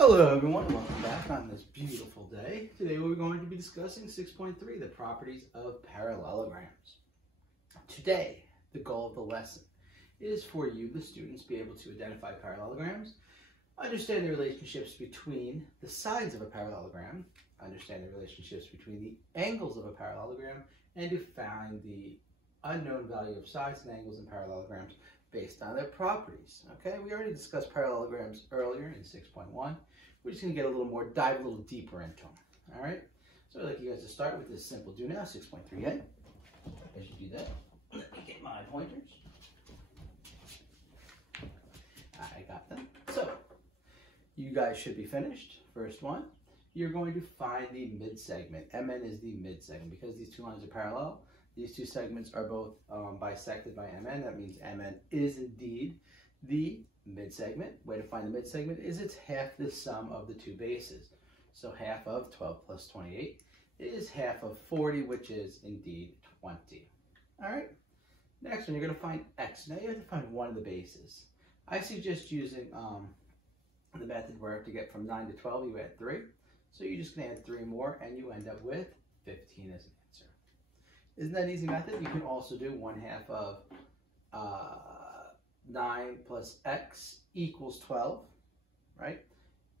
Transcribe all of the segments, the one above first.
Hello everyone, and welcome back on this beautiful day. Today we're going to be discussing 6.3, the properties of parallelograms. Today, the goal of the lesson is for you, the students, to be able to identify parallelograms, understand the relationships between the sides of a parallelogram, understand the relationships between the angles of a parallelogram, and to find the unknown value of sides and angles in parallelograms based on their properties. Okay, we already discussed parallelograms earlier in 6.1. We're just going to get a little more, dive a little deeper into them. All right, so I'd like you guys to start with this simple do now, 6.3a. As you do that, let me get my pointers. I got them. So, you guys should be finished. First one, you're going to find the mid-segment. MN is the mid-segment. Because these two lines are parallel, these two segments are both bisected by MN. That means MN is indeed the mid-segment. Way to find the mid-segment is it's half the sum of the two bases. So half of 12 plus 28 is half of 40, which is indeed 20. All right, next one, you're going to find X. Now you have to find one of the bases. I suggest using the method where to get from 9 to 12, you add 3. So you're just going to add 3 more, and you end up with 15 as an answer. Isn't that an easy method? You can also do 1/2 of 9 plus x equals 12, right?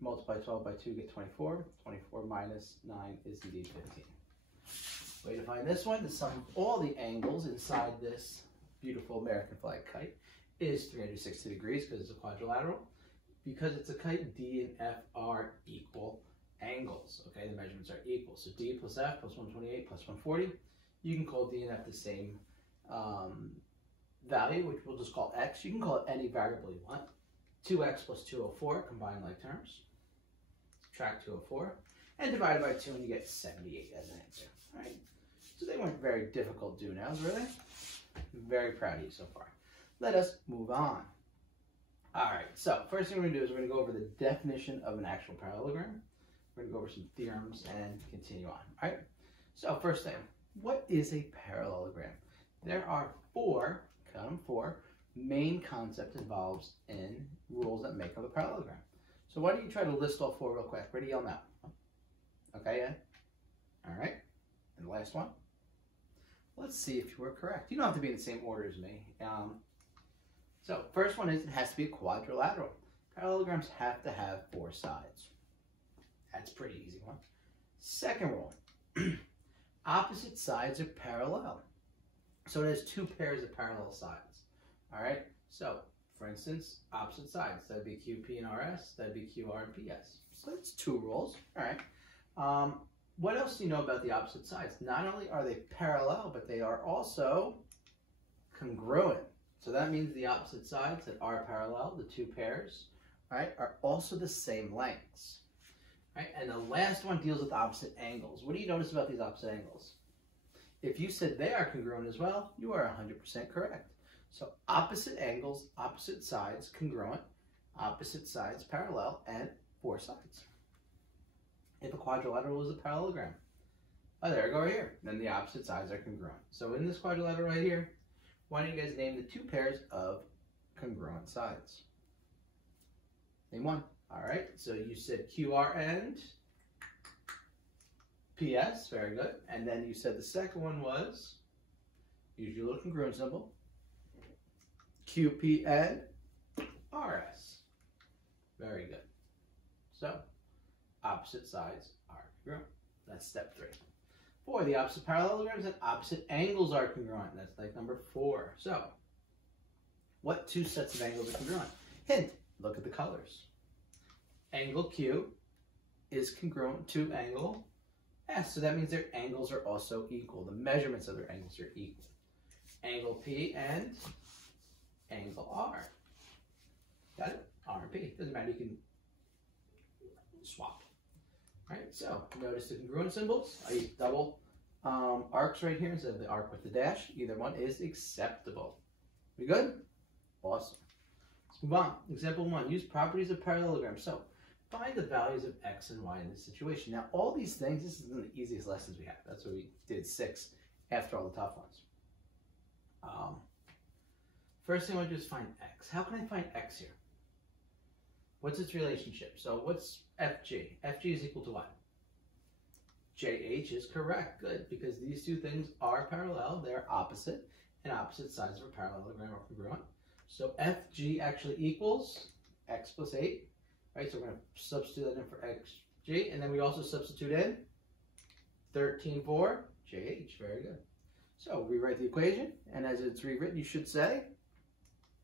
Multiply 12 by 2, get 24. 24 minus 9 is indeed 15. Way to find this one, the sum of all the angles inside this beautiful American flag kite is 360 degrees because it's a quadrilateral. Because it's a kite, D and F are equal angles, okay? The measurements are equal. So D plus F plus 128 plus 140. You can call D and F the same value, which we'll just call X. You can call it any variable you want. 2x plus 204, combine like terms. Subtract 204, and divide by 2, and you get 78 as an answer. All right? So they weren't very difficult do-nows, were they? Very proud of you so far. Let us move on. All right, so first thing we're going to do is we're going to go over the definition of an actual parallelogram. We're going to go over some theorems and continue on. All right? So first thing, what is a parallelogram? There are four main concepts involved in rules that make up a parallelogram. So why don't you try to list all 4 real quick? Ready, yell now. Okay, yeah? All right. And the last one? Let's see if you were correct. You don't have to be in the same order as me. So first one is it has to be a quadrilateral. Parallelograms have to have 4 sides. That's a pretty easy one. Second rule, opposite sides are parallel. So it has 2 pairs of parallel sides. All right. So for instance, opposite sides, that'd be QP and RS, that'd be QR and PS. So that's 2 rules. All right. What else do you know about the opposite sides? Not only are they parallel, but they are also congruent. So that means the opposite sides that are parallel, the 2 pairs, right, are also the same lengths. Right? And the last one deals with opposite angles. What do you notice about these opposite angles? If you said they are congruent as well, you are 100% correct. So opposite angles, opposite sides, congruent, opposite sides, parallel, and 4 sides. If a quadrilateral is a parallelogram, oh, there we go right here. Then the opposite sides are congruent. So in this quadrilateral right here, why don't you guys name the 2 pairs of congruent sides? Name one. All right, so you said QR and PS, very good. And then you said the second one was, use your little congruent symbol, QP and RS. Very good. So, opposite sides are congruent. That's step 3. 4, the opposite parallelograms and opposite angles are congruent. That's like number 4. So, what 2 sets of angles are congruent? Hint, look at the colors. Angle Q is congruent to angle S, so that means their angles are also equal. The measurements of their angles are equal. Angle P and angle R. Got it? R and P. Doesn't matter, you can swap. All right, so notice the congruent symbols. I use double arcs right here instead of the arc with the dash. Either one is acceptable. We good? Awesome. Let's move on. Example 1, use properties of parallelograms. So find the values of X and Y in this situation. Now, all these things, this is one of the easiest lessons we have. That's why we did 6 after all the tough ones. First thing I want to do is find X. How can I find X here? What's its relationship? So what's FG? FG is equal to what? JH is correct. Good, because these two things are parallel. They're opposite, and opposite sides of a parallelogram are congruent. So FG actually equals x plus 8. Right, so we're going to substitute that in for xg, and then we also substitute in 13 for JH. Very good. So rewrite the equation, and as it's rewritten, you should say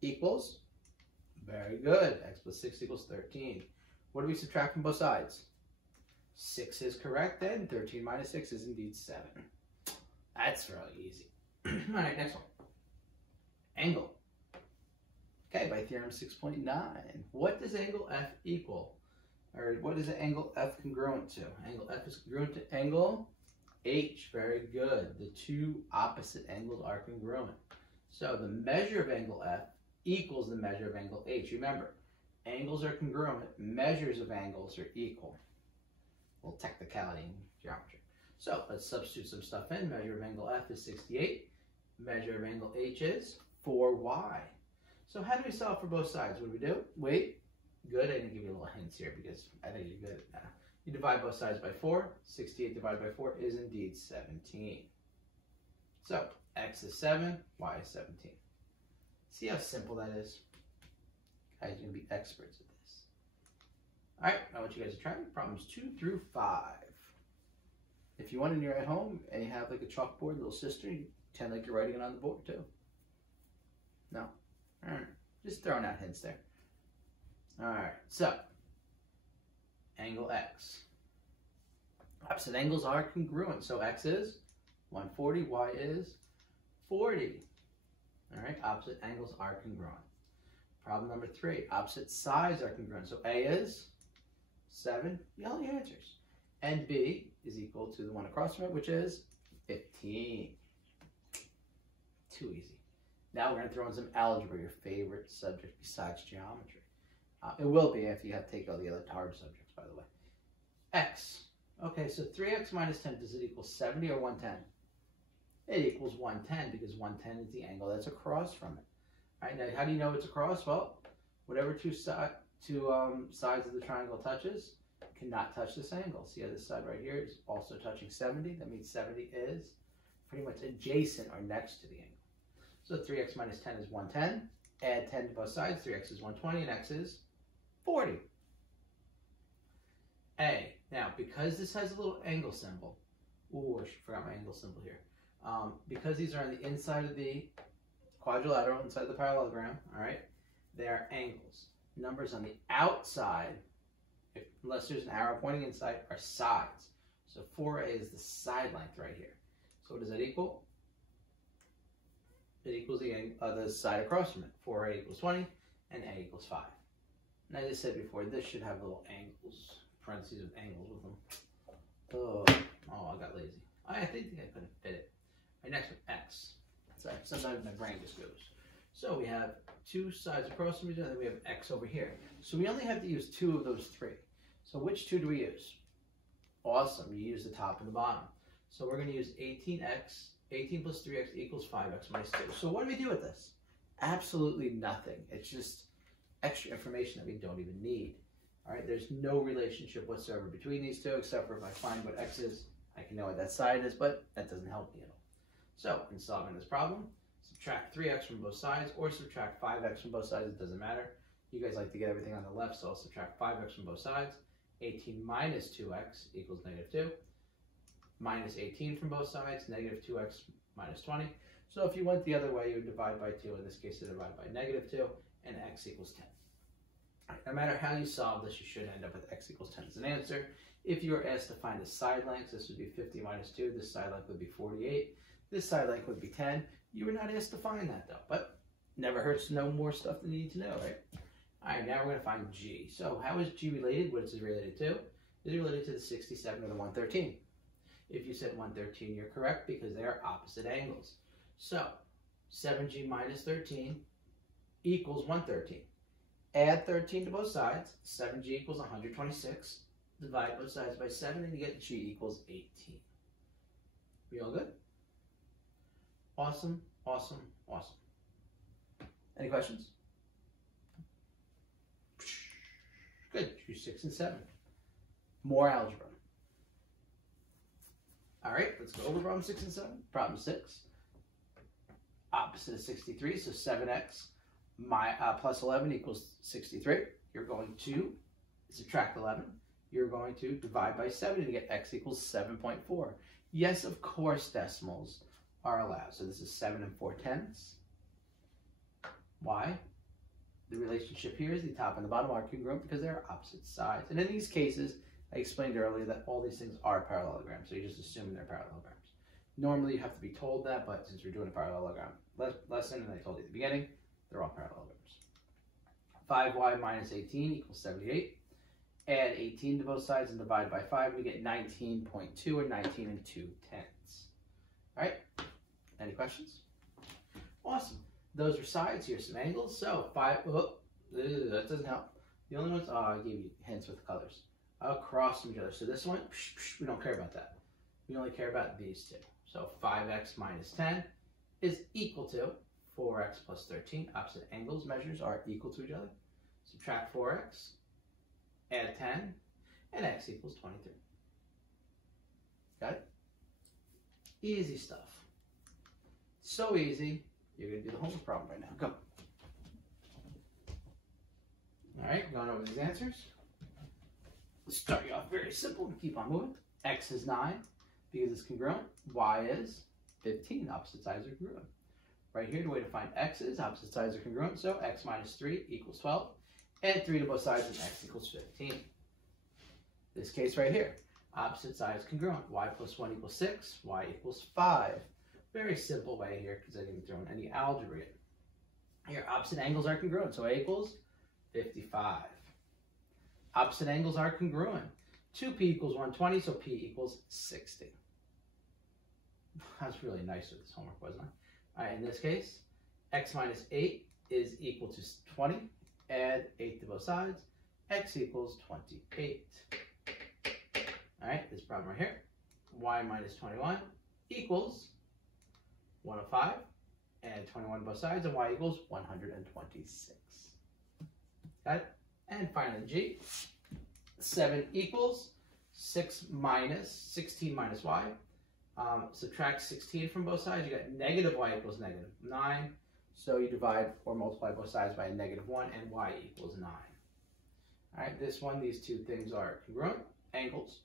equals, very good, x plus 6 equals 13. What do we subtract from both sides? 6 is correct then. 13 minus 6 is indeed 7. That's really easy. All right, next one. Angle. Okay, by theorem 6.9. What does angle F equal? Or what is the angle F congruent to? Angle F is congruent to angle H. Very good. The two opposite angles are congruent. So the measure of angle F equals the measure of angle H. Remember, angles are congruent, measures of angles are equal. A little technicality in geometry. So let's substitute some stuff in. Measure of angle F is 68. Measure of angle H is 4y. So how do we solve for both sides? What do we do? Wait. Good. I didn't give you little hints here because I think you're good at that. You divide both sides by 4. 68 divided by 4 is indeed 17. So x is 7, y is 17. See how simple that is? Guys, you're going to be experts at this. All right, I want you guys to try problems 2 through 5. If you want and you're at home and you have like a chalkboard, little sister, you pretend like you're writing it on the board too. No? All right, just throwing out hints there. All right, so angle X. Opposite angles are congruent, so X is 140, Y is 40. All right, opposite angles are congruent. Problem number 3, opposite sides are congruent. So A is 7, yell your answers. And B is equal to the one across from it, which is 15. Too easy. Now we're going to throw in some algebra, your favorite subject besides geometry. It will be if you have to take all the other hard subjects, by the way. X. Okay, so 3x minus 10, does it equal 70 or 110? It equals 110 because 110 is the angle that's across from it. All right, now how do you know it's across? Well, whatever two sides of the triangle touches cannot touch this angle. See how this side right here is also touching 70? That means 70 is pretty much adjacent or next to the angle. So 3x minus 10 is 110. Add 10 to both sides. 3x is 120 and x is 40. A. Now, because this has a little angle symbol, ooh, I forgot my angle symbol here. Because these are on the inside of the quadrilateral, inside of the parallelogram, all right, they are angles. Numbers on the outside, unless there's an arrow pointing inside, are sides. So 4a is the side length right here. So what does that equal? It equals the side across from it. 4a equals 20, and a equals 5. And as I said before, this should have little angles, parentheses with angles with them. Oh, I got lazy. I think I couldn't fit it. All right, next one, x. Sorry, sometimes my brain just goes. So we have two sides across from each other, and then we have x over here. So we only have to use 2 of those 3. So which 2 do we use? Awesome, you use the top and the bottom. So we're going to use 18x, 18 plus 3x equals 5x minus 2. So what do we do with this? Absolutely nothing. It's just extra information that we don't even need. All right, there's no relationship whatsoever between these two, except for if I find what x is, I can know what that side is, but that doesn't help me at all. So in solving this problem, subtract 3x from both sides, or subtract 5x from both sides, it doesn't matter. You guys like to get everything on the left, so I'll subtract 5x from both sides. 18 minus 2x equals negative 2. Minus 18 from both sides, negative 2x minus 20. So if you went the other way, you would divide by 2. In this case, you divide by negative 2, and x equals 10. All right, no matter how you solve this, you should end up with x equals 10 as an answer. If you were asked to find the side lengths, this would be 50 minus 2. This side length would be 48. This side length would be 10. You were not asked to find that, though. But never hurts to know more stuff than you need to know, right? All right, now we're going to find g. So how is g related? What is it related to? Is it related to the 67 or the 113? If you said 113, you're correct because they are opposite angles. So 7g minus 13 equals 113. Add 13 to both sides. 7g equals 126. Divide both sides by 7 and you get g equals 18. We all good? Awesome, awesome, awesome. Any questions? Good, choose 6 and 7. More algebra. All right, let's go over problem 6 and 7. Problem 6. Opposite of 63, so 7x plus 11 equals 63. You're going to subtract 11. You're going to divide by 7 to get x equals 7.4. Yes, of course, decimals are allowed. So this is 7 4/10. Why? The relationship here is the top and the bottom are congruent because they're opposite sides. And in these cases, I explained earlier that all these things are parallelograms, so you're just assuming they're parallelograms. Normally, you have to be told that, but since we're doing a parallelogram lesson, and I told you at the beginning, they're all parallelograms. 5y minus 18 equals 78. Add 18 to both sides and divide by 5. We get 19.2 or 19 2/10. All right, any questions? Awesome. Those are sides. Here's some angles. So 5, that doesn't help. The only ones, I gave you hints with colors. Across from each other. So this one, we don't care about that. We only care about these two. So 5x minus 10 is equal to 4x plus 13. Opposite angles measures are equal to each other. Subtract 4x, add 10, and x equals 23. Got it? Easy stuff. So easy. You're going to do the homework problem right now. Go. All right, going over these answers. Let's start you off very simple and keep on moving. X is 9 because it's congruent. Y is 15. Opposite sides are congruent. Right here, the way to find x is opposite sides are congruent. So x minus 3 equals 12. Add 3 to both sides and x equals 15. This case right here, opposite sides congruent. Y plus 1 equals 6. Y equals 5. Very simple way here because I didn't throw in any algebra yet. Here, opposite angles are congruent. So A equals 55. Opposite angles are congruent. 2p equals 120, so p equals 60. That was really nice with this homework, wasn't it? All right, in this case, x minus 8 is equal to 20. Add 8 to both sides. X equals 28. All right, this problem right here. Y minus 21 equals 105. Add 21 to both sides, and y equals 126. Got it? And finally, G. 7 equals 16 minus y. Subtract 16 from both sides. You got negative y equals negative 9. So you divide or multiply both sides by a negative 1, and y equals 9. All right, this one, these two things are congruent. Angles.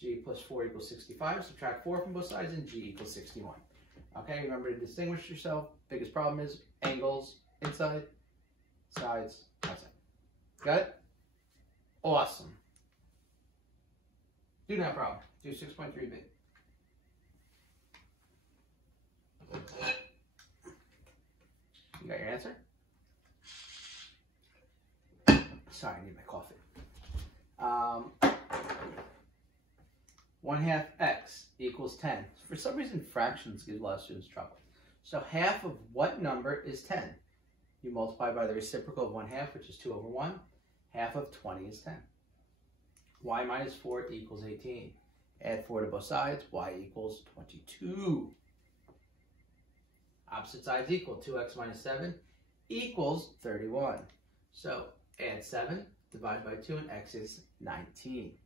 G plus 4 equals 65. Subtract 4 from both sides, and G equals 61. Okay, remember to distinguish yourself. Biggest problem is angles, inside, sides, outside. Got it? Awesome. Do that problem. Do 6.3b. You got your answer? Sorry, I need my coffee. 1/2 x equals 10. For some reason, fractions give a lot of students trouble. So half of what number is 10? You multiply by the reciprocal of 1/2, which is 2 over 1. Half of 20 is 10. Y minus 4 equals 18. Add 4 to both sides. Y equals 22. Opposite sides equal. 2x minus 7 equals 31. So add 7, divide by 2, and x is 19.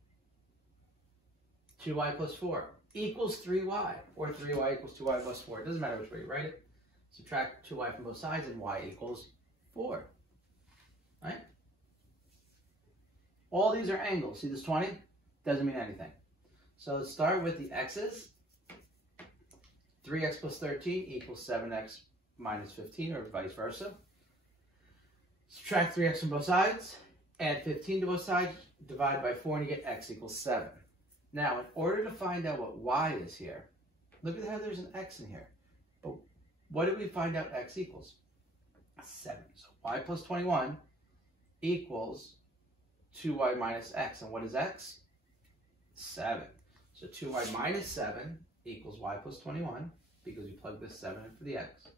2y plus 4 equals 3y, or 3y equals 2y plus 4. It doesn't matter which way you write it. Subtract 2y from both sides, and y equals 4. Right? All these are angles. See this 20? Doesn't mean anything. So let's start with the x's. 3x plus 13 equals 7x minus 15, or vice versa. Subtract 3x from both sides. Add 15 to both sides. Divide by 4, and you get x equals 7. Now, in order to find out what y is here, look at how there's an x in here. But what did we find out x equals? 7. So y plus 21 equals 2y minus x. And what is x? 7. So 2y minus 7 equals y plus 21, because we plug this 7 in for the x.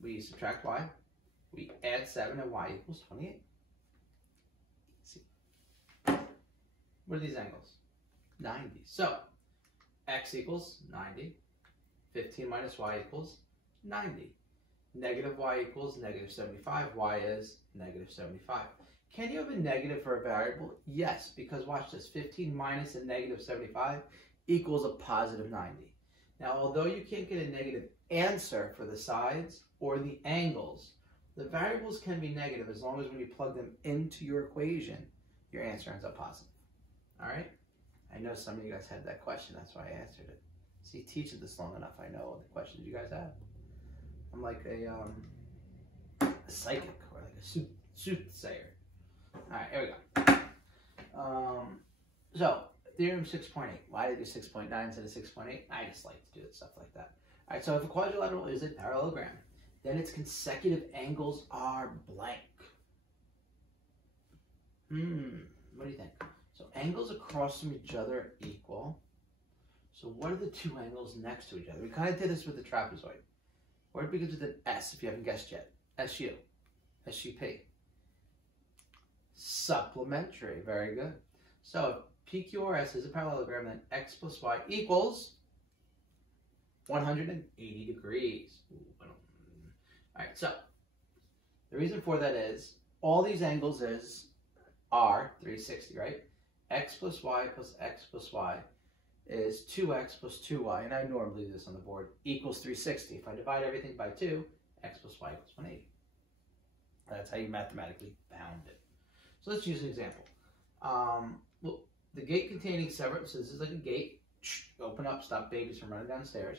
We subtract y. We add 7, and y equals 28. See. What are these angles? 90. So x equals 90. 15 minus y equals 90. Negative y equals negative 75. Y is negative 75. Can you have a negative for a variable? Yes, because watch this. 15 minus a negative 75 equals a positive 90. Now, although you can't get a negative answer for the sides or the angles, the variables can be negative as long as when you plug them into your equation, your answer ends up positive. All right? I know some of you guys had that question. That's why I answered it. See, teaching this long enough, I know the questions you guys have. I'm like a psychic or like a soothsayer. All right, here we go. So, Theorem 6.8. Why did I do 6.9 instead of 6.8? I just like to do stuff like that. All right, so if a quadrilateral is a parallelogram, then its consecutive angles are blank. What do you think? So angles across from each other are equal. So what are the two angles next to each other? We kind of did this with the trapezoid. Word begins with an S if you haven't guessed yet. SU. SUP. Supplementary. Very good. So if PQRS is a parallelogram, then X plus Y equals 180 degrees. All right, so the reason for that is all these angles are 360, right? X plus Y plus X plus Y is 2X plus 2Y, and I normally do this on the board, equals 360. If I divide everything by 2, X plus Y equals 180. That's how you mathematically bound it. So let's use an example. Well, the gate containing several, so this is like a gate, open up, stop babies from running down the stairs,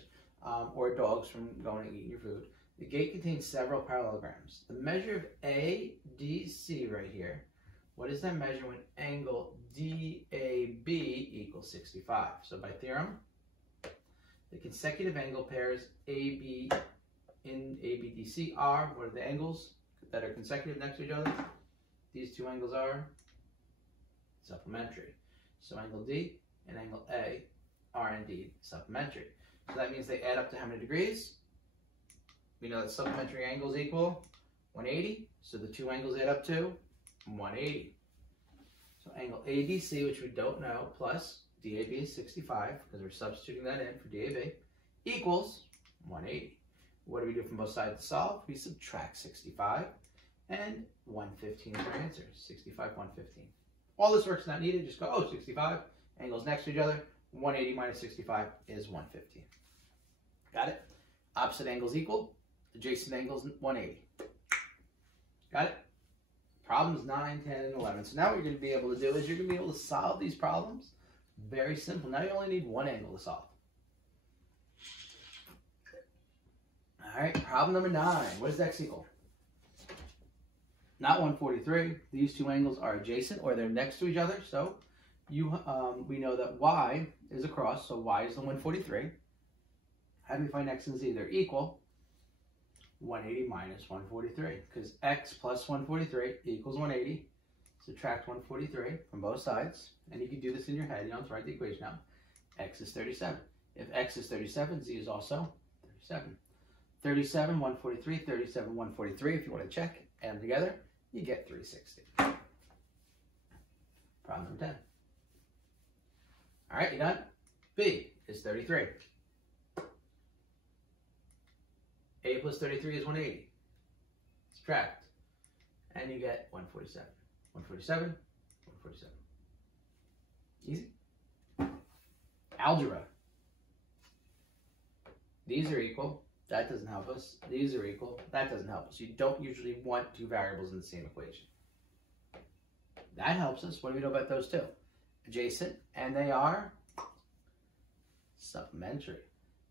or dogs from going and eating your food. The gate contains several parallelograms. The measure of ADC right here, what is that measure when angle DAB equals 65? So by theorem, the consecutive angle pairs AB in ABDC are, what are the angles that are consecutive next to each other? These two angles are supplementary. So angle D and angle A are indeed supplementary. So that means they add up to how many degrees? We know that supplementary angles equal 180. So the two angles add up to 180. So angle ADC, which we don't know, plus DAB is 65, because we're substituting that in for DAB, equals 180. What do we do from both sides to solve? We subtract 65, and 115 is our answer. 65, 115. All this work's not needed. Just go, oh, 65, angles next to each other. 180 minus 65 is 115. Got it? Opposite angles equal. Adjacent angles 180. Got it? Problems 9, 10, and 11. So now what you're going to be able to do is you're going to be able to solve these problems. Very simple. Now you only need one angle to solve. All right, problem number 9. What does x equal? Not 143. These two angles are adjacent, or they're next to each other. So we know that y is across, so y is the 143. How do we find x and z? They're equal. 180 minus 143, because x plus 143 equals 180. Subtract 143 from both sides, and you can do this in your head. You don't have to write the equation out. X is 37. If x is 37, z is also 37. 37, 143, 37, 143. If you want to check, add them together, you get 360. Problem number 10. All right, you done? B is 33. A plus 33 is 180. Subtract, and you get 147. 147, 147. Easy. Algebra. These are equal. That doesn't help us. These are equal. That doesn't help us. You don't usually want two variables in the same equation. That helps us. What do we know about those two? Adjacent, and they are supplementary.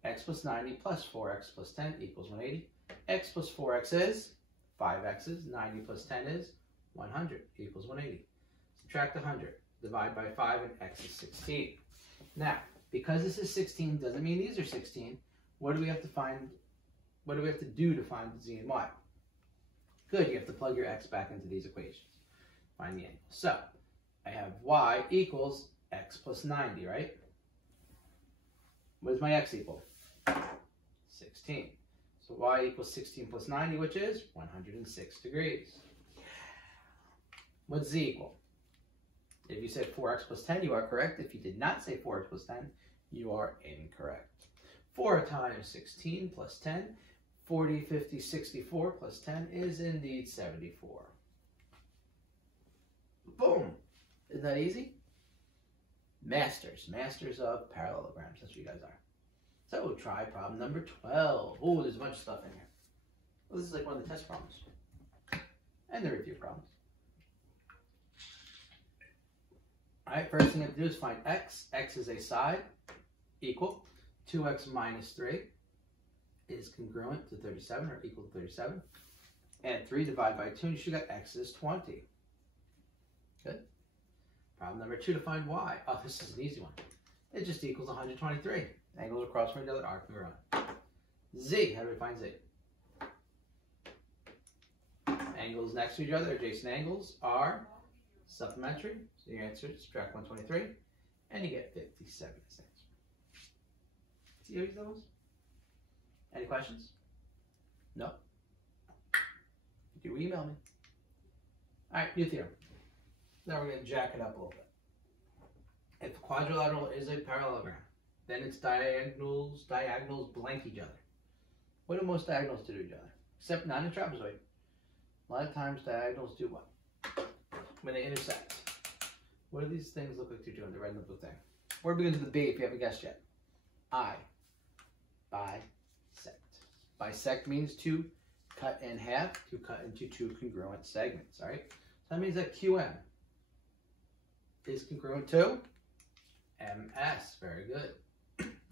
X plus 90 plus 4x plus 10 equals 180. X plus 4x is 5x's. 90 plus 10 is 100 equals 180. Subtract 100. Divide by 5, and x is 16. Now, because this is 16 doesn't mean these are 16. What do we have to find? What do we have to do to find z and y? Good, you have to plug your x back into these equations. Find the angle. So, I have y equals x plus 90, right? What does my x equal? 16. So y equals 16 plus 90, which is 106 degrees. What's z equal? If you said 4x plus 10, you are correct. If you did not say 4x plus 10, you are incorrect. 4 times 16 plus 10, 40, 50, 64 plus 10 is indeed 74. that easy? Masters of parallelograms. That's what you guys are. So try problem number 12. Oh, there's a bunch of stuff in here. Well, this is like one of the test problems and the review problems. All right, first thing you have to do is find x. X is a side equal 2x minus 3 is congruent to 37 or equal to 37. And 3 divided by 2, and you should get x is 20. Good. Problem number 2 to find y. Oh, this is an easy one. It just equals 123. Angles across from each other are congruent. Z, how do we find Z? Angles next to each other, adjacent angles, are supplementary. So your answer is subtract 123, and you get 57 as the answer. See how easy that was? Any questions? No? You email me. All right, new theorem. Now we're going to jack it up a little bit. If a quadrilateral is a parallelogram, then its diagonals blank each other. What do most diagonals do to each other? Except not in trapezoid. A lot of times diagonals do what? When they intersect. What do these things look like they're doing? The red and the blue thing. Where do we go to the B if you haven't guessed yet? I. Bisect. Bisect means to cut in half, to cut into two congruent segments. All right? So that means that QM is congruent to MS. Very good.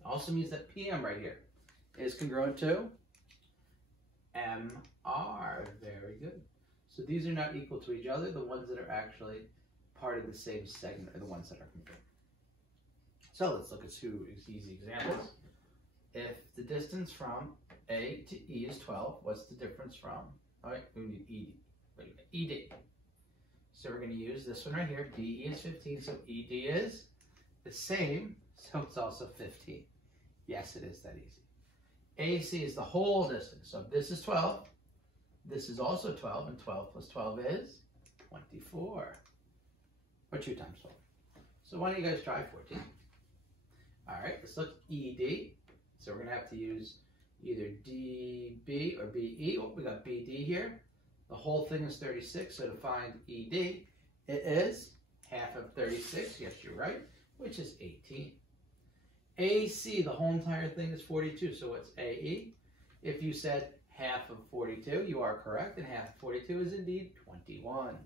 Also means that PM right here is congruent to MR. Very good. So these are not equal to each other. The ones that are actually part of the same segment are the ones that are congruent. So let's look at two easy examples. If the distance from A to E is 12, what's the difference from, all right, we need ED. So we're going to use this one right here. DE is 15, so ED is the same, so it's also 15. Yes, it is that easy. AC is the whole distance. So if this is 12, this is also 12, and 12 plus 12 is 24. Or 2 times 12. So why don't you guys try 14? All right, let's look ED. So we're going to have to use either DB or BE. Oh, we got BD here. The whole thing is 36, so to find ED, it is half of 36. Yes, you're right, which is 18. AC, the whole entire thing is 42, so what's AE? If you said half of 42, you are correct, and half of 42 is indeed 21.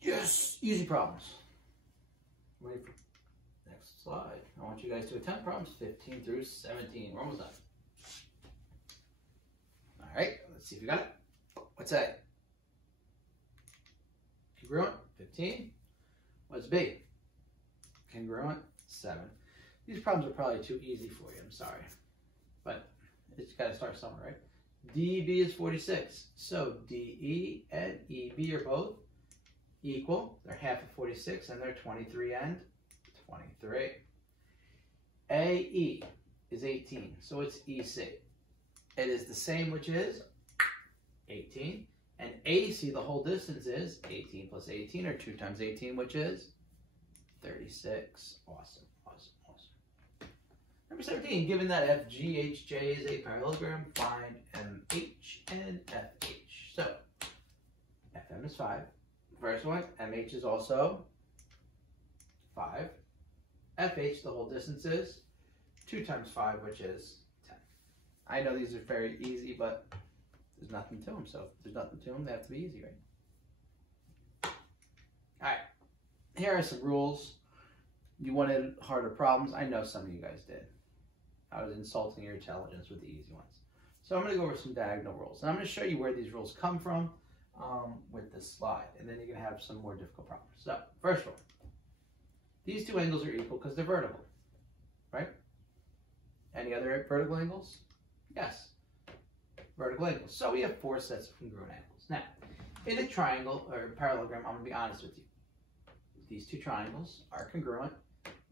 Yes, easy problems. Ready for next slide. I want you guys to attempt problems 15 through 17. We're almost done. All right, let's see if you got it. What's A? Congruent, 15. What's B? Congruent, 7. These problems are probably too easy for you, I'm sorry. But it's got to start somewhere, right? DB is 46. So DE and EB are both equal. They're half of 46, and they're 23 and 23. AE is 18, so it's EC. It is the same, which is 18. And AC, the whole distance is 18 plus 18, or 2 times 18, which is 36. Awesome, awesome, awesome. Number 17, given that FGHJ is a parallelogram, find MH and FH. So, FM is 5. First one, MH is also 5. FH, the whole distance is 2 times 5, which is 10. I know these are very easy, but there's nothing to them. So if there's nothing to them, they have to be easy, right? All right. Here are some rules. You wanted harder problems. I know some of you guys did. I was insulting your intelligence with the easy ones. So I'm going to go over some diagonal rules. And I'm going to show you where these rules come from with this slide. And then you're going to have some more difficult problems. So first rule. These two angles are equal because they're vertical, right? Any other vertical angles? Yes. Vertical angles. So we have 4 sets of congruent angles. Now, in a triangle or parallelogram, I'm going to be honest with you. These two triangles are congruent.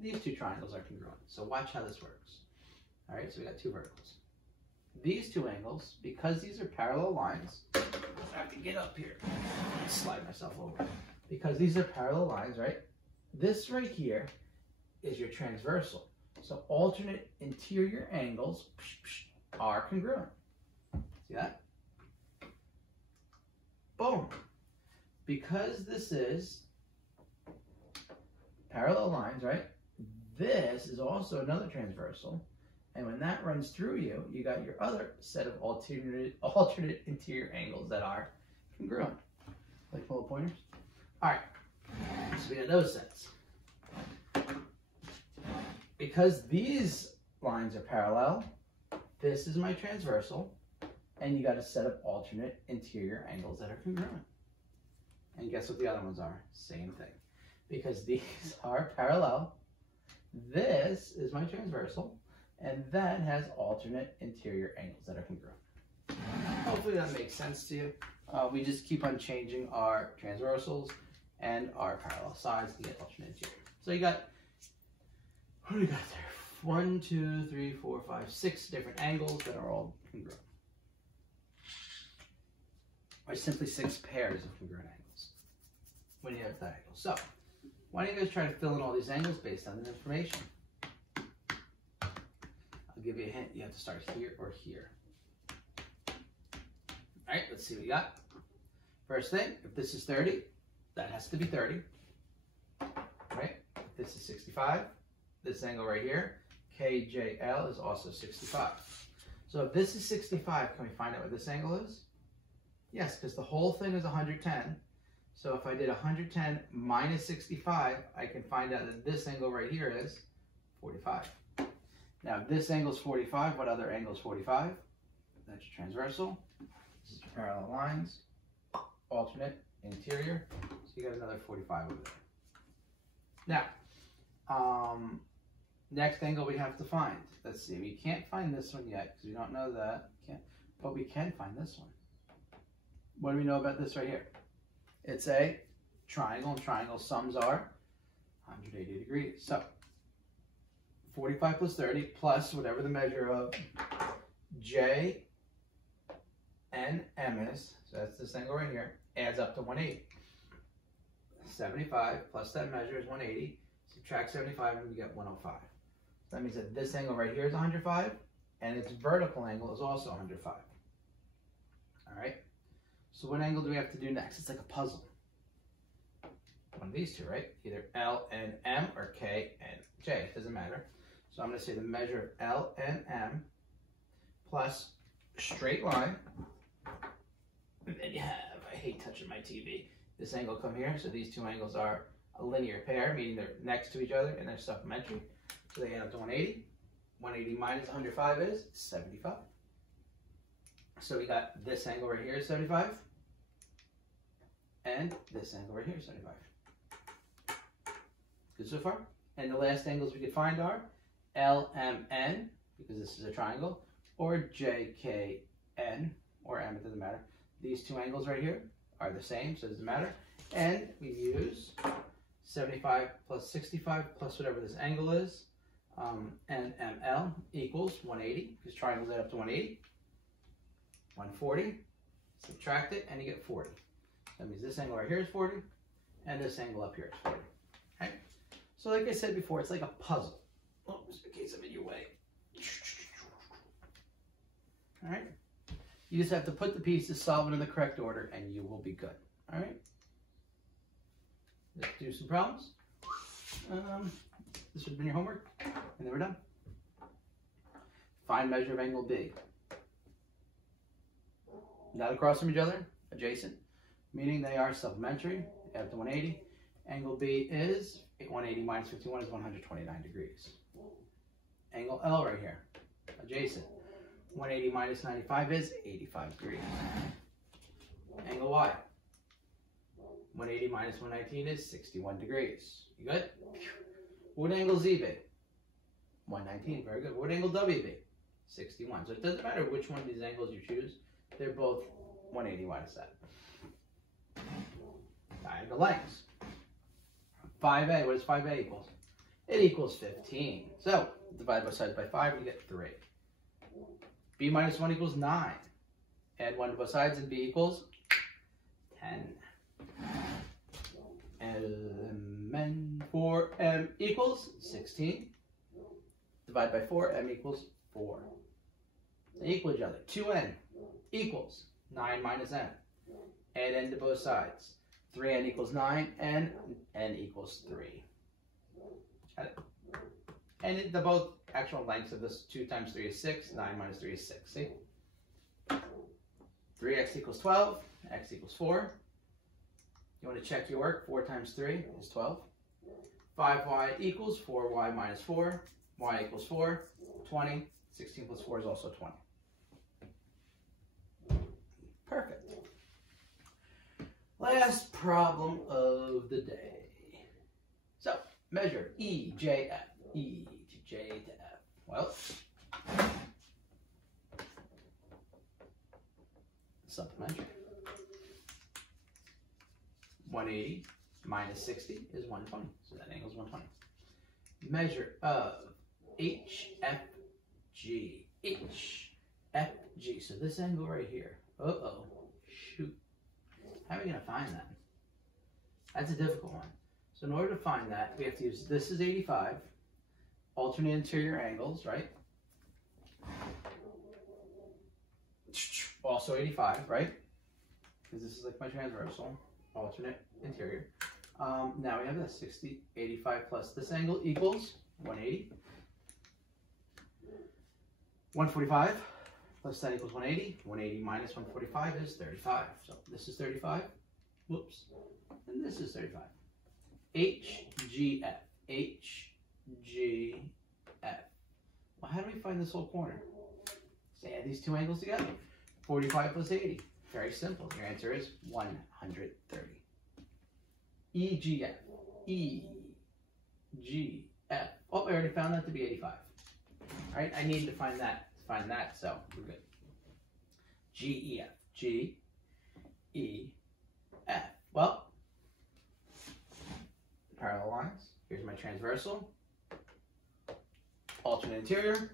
These two triangles are congruent. So watch how this works. All right, so we got 2 verticals. These 2 angles, because these are parallel lines, I have to get up here and slide myself over. Because these are parallel lines, right? This right here is your transversal. So alternate interior angles are congruent. See that? Boom. Because this is parallel lines, right? This is also another transversal. And when that runs through you, you got your other set of alternate interior angles that are congruent. Like little pointers. All right, so we got those sets. Because these lines are parallel, this is my transversal, and you got a set of alternate interior angles that are congruent. And guess what the other ones are? Same thing. Because these are parallel, this is my transversal, and that has alternate interior angles that are congruent. Hopefully that makes sense to you. We just keep on changing our transversals and our parallel sides to get alternate interior. So you got, what do we got there? 1, 2, 3, 4, 5, 6 different angles that are all congruent. Or simply 6 pairs of congruent angles when you have diagonals. So why don't you guys try to fill in all these angles based on the information? I'll give you a hint. You have to start here or here. All right, let's see what you got. First thing, if this is 30, that has to be 30. Right? If this is 65, this angle right here, KJL, is also 65. So if this is 65, can we find out what this angle is? Yes, because the whole thing is 110. So if I did 110 minus 65, I can find out that this angle right here is 45. Now, if this angle is 45, what other angle is 45? That's your transversal. This is your parallel lines. Alternate interior. So you got another 45 over there. Now, next angle we have to find. Let's see. We can't find this one yet because we don't know that. But we can find this one. What do we know about this right here? It's a triangle, and triangle sums are 180 degrees. So 45 plus 30 plus whatever the measure of J and M is, so that's this angle right here, adds up to 180. 75 plus that measure is 180. Subtract 75 and we get 105. So that means that this angle right here is 105 and its vertical angle is also 105. All right. So what angle do we have to do next? It's like a puzzle. One of these two, right? Either L and M or K and J. It doesn't matter. So I'm going to say the measure of L and M plus straight line. And then you have, I hate touching my TV, this angle come here. So these two angles are a linear pair, meaning they're next to each other and they're supplementary. So they add up to 180. 180 minus 105 is 75. So we got this angle right here is 75. And this angle right here is 75. Good so far? And the last angles we could find are LMN, because this is a triangle, or JKN, or M, it doesn't matter. These two angles right here are the same, so it doesn't matter. And we use 75 plus 65 plus whatever this angle is, and ML equals 180, because triangles add up to 180. 140, subtract it, and you get 40. That means this angle right here is 40, and this angle up here is 40. Okay? So like I said before, it's like a puzzle. Oh, just in case I'm in your way. All right? You just have to put the pieces, solve it in the correct order, and you will be good. All right? Let's do some problems. This would have been your homework, and then we're done. Find measure of angle B. Not across from each other, adjacent, meaning they are supplementary, add up to 180. Angle B is 180 minus 51 is 129 degrees. Angle L right here, adjacent. 180 minus 95 is 85 degrees. Angle Y. 180 minus 119 is 61 degrees. You good? What angle Z be? 119, very good. What angle W be? 61. So it doesn't matter which one of these angles you choose. They're both 180 minus that. Diagonal lengths. 5A, what does 5A equals? It equals 15. So divide both sides by 5 and you get 3. B minus 1 equals 9. Add 1 to both sides and B equals 10. And 4M equals 16. Divide by 4, M equals 4. They equal each other. 2N equals 9 minus N. Add N to both sides. 3N equals 9 and N equals 3. Got it? And the both actual lengths of this 2 times 3 is 6, 9 minus 3 is 6, see? 3x equals 12, x equals 4. You want to check your work, 4 times 3 is 12. 5y equals 4y minus 4, y equals 4, 20. 16 plus 4 is also 20. Perfect. Last problem of the day. So, measure E, J, F. E to J to F. Well, supplementary. 180 minus 60 is 120. So that angle is 120. Measure of HFG. HFG. So this angle right here. Uh-oh. Shoot. How are we going to find that? That's a difficult one. So in order to find that, we have to use, this is 85. Alternate interior angles, right? Also 85, right? Because this is like my transversal, alternate interior. Now we have this 60, 85 plus this angle equals 180. 145 plus that equals 180. 180 minus 145 is 35. So this is 35. Whoops. And this is 35. HGF. HGF. Well, how do we find this whole corner? Let's add these two angles together. 45 plus 80. Very simple. Your answer is 130. EGF. EGF. Oh, I already found that to be 85. All right, I need to find that. So we're good. GEF. GEF. Well, parallel lines. Here's my transversal. Alternate interior.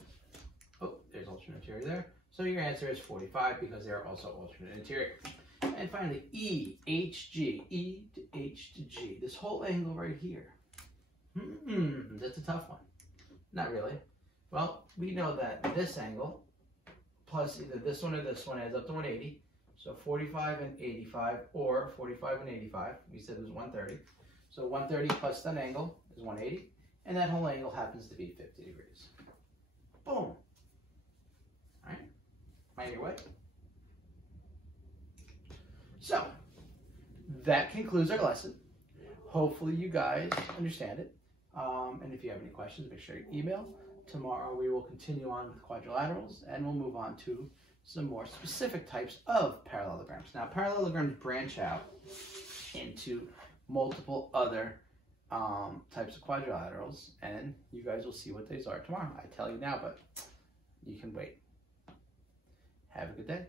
Oh, there's alternate interior there. So your answer is 45 because they're also alternate interior. And finally, E, HG. E to H to G. This whole angle right here. That's a tough one. Not really. Well, we know that this angle plus either this one or this one adds up to 180. So 45 and 85, or 45 and 85. We said it was 130. So 130 plus that angle is 180. And that whole angle happens to be 50 degrees. Boom. All right. Mind your way. So, that concludes our lesson. Hopefully you guys understand it. And if you have any questions, make sure you email. Tomorrow we will continue on with quadrilaterals, and we'll move on to some more specific types of parallelograms. Now, parallelograms branch out into multiple other types of quadrilaterals, and you guys will see what these are tomorrow. I tell you now, but you can wait. Have a good day.